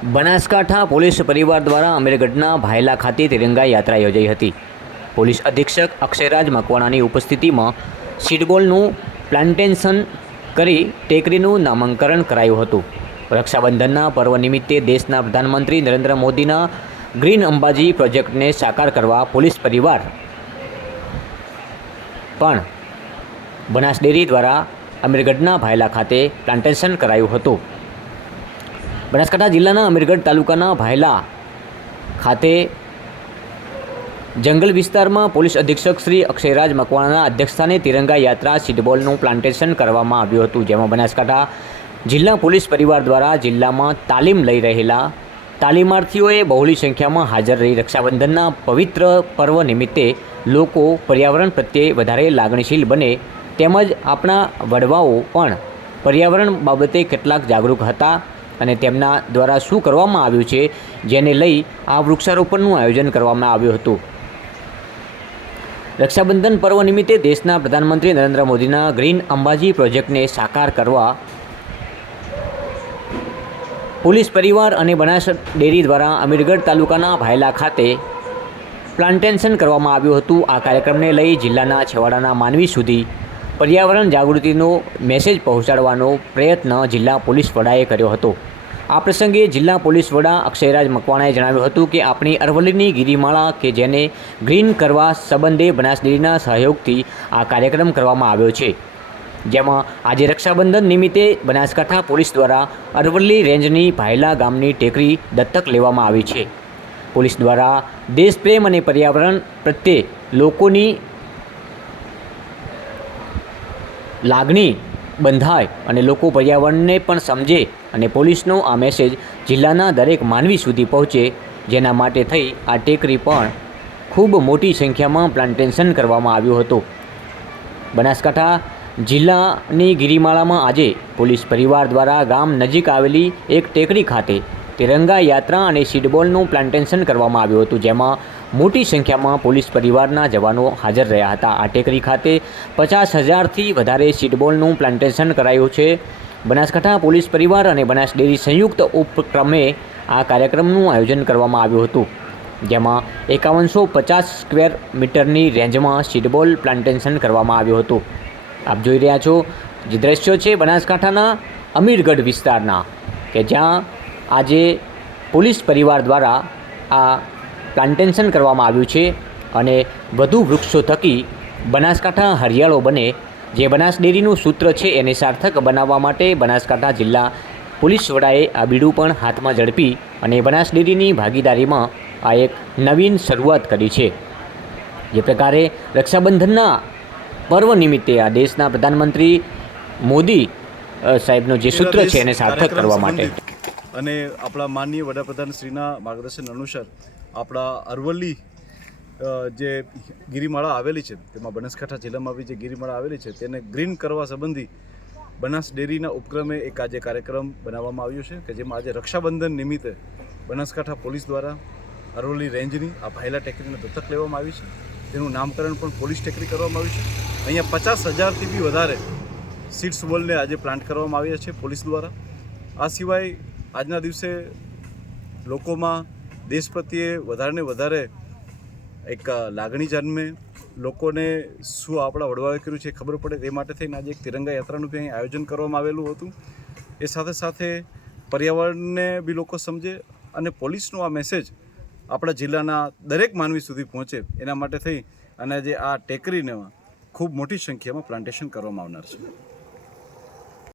Banaskantha police પરિવાર દ્વારા અમીરગઢના ભાયલા ખાતે તિરંગા યાત્રા યોજાઈ હતી. પોલીસ અધિક્ષક અક્ષયરાજ મકવાણાની ઉપસ્થિતિમાં સીડબોલનું પ્લાન્ટેશન કરી ટેકરીનું નામાંકરણ કરાયું હતું. રક્ષાબંધનના પર્વ નિમિત્તે દેશના પ્રધાનમંત્રી નરેન્દ્ર મોદીના ગ્રીન અંબાજી પ્રોજેક્ટને સાકાર કરવા પોલીસ પરિવાર પણ બનાસ ડેરી દ્વારા અમીરગઢના ભાયલા ખાતે પ્લાન્ટેશન કરાયું હતું. બનાસકાંઠા જિલ્લાના અમીરગઢ તાલુકાના ભાયલા ખાતે જંગલ વિસ્તારમાં પોલીસ અધિક્ષક શ્રી અક્ષયરાજ મકવાણાના અધ્યક્ષસ્થાને તિરંગા યાત્રા સીટબોલનું પ્લાન્ટેશન કરવામાં આવ્યું હતું, જેમાં બનાસકાંઠા જિલ્લા પોલીસ પરિવાર દ્વારા જિલ્લામાં તાલીમ લઈ રહેલા તાલીમાર્થીઓએ બહોળી સંખ્યામાં હાજર રહી. રક્ષાબંધનના પવિત્ર પર્વ નિમિત્તે લોકો પર્યાવરણ પ્રત્યે વધારે લાગણીશીલ બને, તેમજ આપણા વડવાઓ પણ પર્યાવરણ બાબતે કેટલાક જાગૃત હતા. અને તેમના દ્વારા શું કરવામાં આવ્યું છે, જેને લઈ આ વૃક્ષારોપણનું આયોજન કરવામાં આવ્યું હતું. રક્ષાબંધન પર્વ નિમિત્તે દેશના પ્રધાનમંત્રી નરેન્દ્ર મોદીના ગ્રીન અંબાજી પ્રોજેક્ટને સાકાર કરવા પોલીસ પરિવાર અને બનાસ ડેરી દ્વારા અમીરગઢ તાલુકાના ભાયલા ખાતે પ્લાન્ટેશન કરવામાં આવ્યું હતું. આ કાર્યક્રમને લઈ જિલ્લાના છેવાડાના માનવી સુધી પર્યાવરણ જાગૃતિનો મેસેજ પહોંચાડવાનો પ્રયત્ન જિલ્લા પોલીસ વડાએ કર્યો હતો. આ પ્રસંગે જિલ્લા પોલીસ વડા અક્ષયરાજ મકવાણાએ જણાવ્યું હતું કે આપણી અરવલ્લીની ગિરિમાળા કે જેને ગ્રીન કરવા સંબંધે બનાસડીરીના સહયોગથી આ કાર્યક્રમ કરવામાં આવ્યો છે. જેમાં આજે રક્ષાબંધન નિમિત્તે બનાસકાંઠા પોલીસ દ્વારા અરવલ્લી રેન્જની ભાયલા ગામની ટેકરી દત્તક લેવામાં આવી છે. પોલીસ દ્વારા દેશપ્રેમ અને પર્યાવરણ પ્રત્યે લોકોની લાગણી બંધાય અને લોકો પર્યાવરણને પણ સમજે અને પોલીસનો આ મેસેજ જિલ્લાના દરેક માનવી સુધી પહોંચે, જેના માટે થઈ આ ટેકરી પણ ખૂબ મોટી સંખ્યામાં પ્લાન્ટેશન કરવામાં આવ્યું હતું. બનાસકાંઠા જિલ્લાની ગિરિમાળામાં આજે પોલીસ પરિવાર દ્વારા ગામ નજીક આવેલી એક ટેકરી ખાતે તિરંગા યાત્રા અને સીડબોલનું પ્લાન્ટેશન કરવામાં આવ્યું હતું, જેમાં મોટી સંખ્યામાં પોલીસ પરિવારના જવાનો હાજર રહ્યા હતા. આ ટેકરી ખાતે પચાસ હજારથી વધારે સીડબોલનું પ્લાન્ટેશન કરાયું છે. બનાસકાંઠા પોલીસ પરિવાર અને બનાસ ડેરી સંયુક્ત ઉપક્રમે આ કાર્યક્રમનું આયોજન કરવામાં આવ્યું હતું. જેમાં એકાવનસો પચાસ સ્ક્વેર મીટરની રેન્જમાં સીડબોલ પ્લાન્ટેશન કરવામાં આવ્યું હતું. આપ જોઈ રહ્યા છો, જે દ્રશ્યો છે બનાસકાંઠાના અમીરગઢ વિસ્તારના, કે જ્યાં આજે પોલીસ પરિવાર દ્વારા આ પ્લાન્ટેશન કરવામાં આવ્યું છે અને વધુ વૃક્ષો થકી બનાસકાંઠા હરિયાળો બને, જે બનાસ ડેરીનું સૂત્ર છે એને સાર્થક બનાવવા માટે બનાસકાંઠા જિલ્લા પોલીસ વડાએ આ બીડું પણ હાથમાં ઝડપી અને બનાસ ડેરીની ભાગીદારીમાં આ એક નવીન શરૂઆત કરી છે. જે પ્રકારે રક્ષાબંધનના પર્વ નિમિત્તે આ દેશના પ્રધાનમંત્રી મોદી સાહેબનું જે સૂત્ર છે એને સાર્થક કરવા માટે. અને આપણા માનનીય વડાપ્રધાન શ્રીના માર્ગદર્શન અનુસાર આપણા અરવલ્લી જે ગિરિમાળા આવેલી છે, તેમાં બનાસકાંઠા જિલ્લામાં બી જે ગિરિમાળા આવેલી છે, તેને ગ્રીન કરવા સંબંધી બનાસ ડેરીના ઉપક્રમે એક આજે કાર્યક્રમ બનાવવામાં આવ્યો છે, કે જેમાં આજે રક્ષાબંધન નિમિત્તે બનાસકાંઠા પોલીસ દ્વારા અરવલ્લી રેન્જની આ ભાયલા ટેકરીને દત્તક લેવામાં આવી છે. તેનું નામકરણ પણ પોલીસ ટેકરી કરવામાં આવ્યું છે. અહીંયા પચાસ હજારથી બી વધારે સીટ્સ બોલને આજે પ્લાન્ટ કરવામાં આવ્યા છે પોલીસ દ્વારા. આ સિવાય આજના દિવસે લોકોમાં દેશ પ્રત્યે વધારે ને વધારે એક લાગણી જન્મે. લોકોને શું આપણા વડવાએ કર્યું છે ખબર પડે. તે માટે થઈને આજે એક તિરંગા યાત્રાનું બી આયોજન કરવામાં આવેલું હતું. એ સાથે સાથે પર્યાવરણને બી લોકો સમજે અને પોલીસનો આ મેસેજ આપણા જિલ્લાના દરેક માનવી સુધી પહોંચે એના માટે થઈ અને જે આ ટેકરીને ખૂબ મોટી સંખ્યામાં પ્લાન્ટેશન કરવામાં આવનાર છે.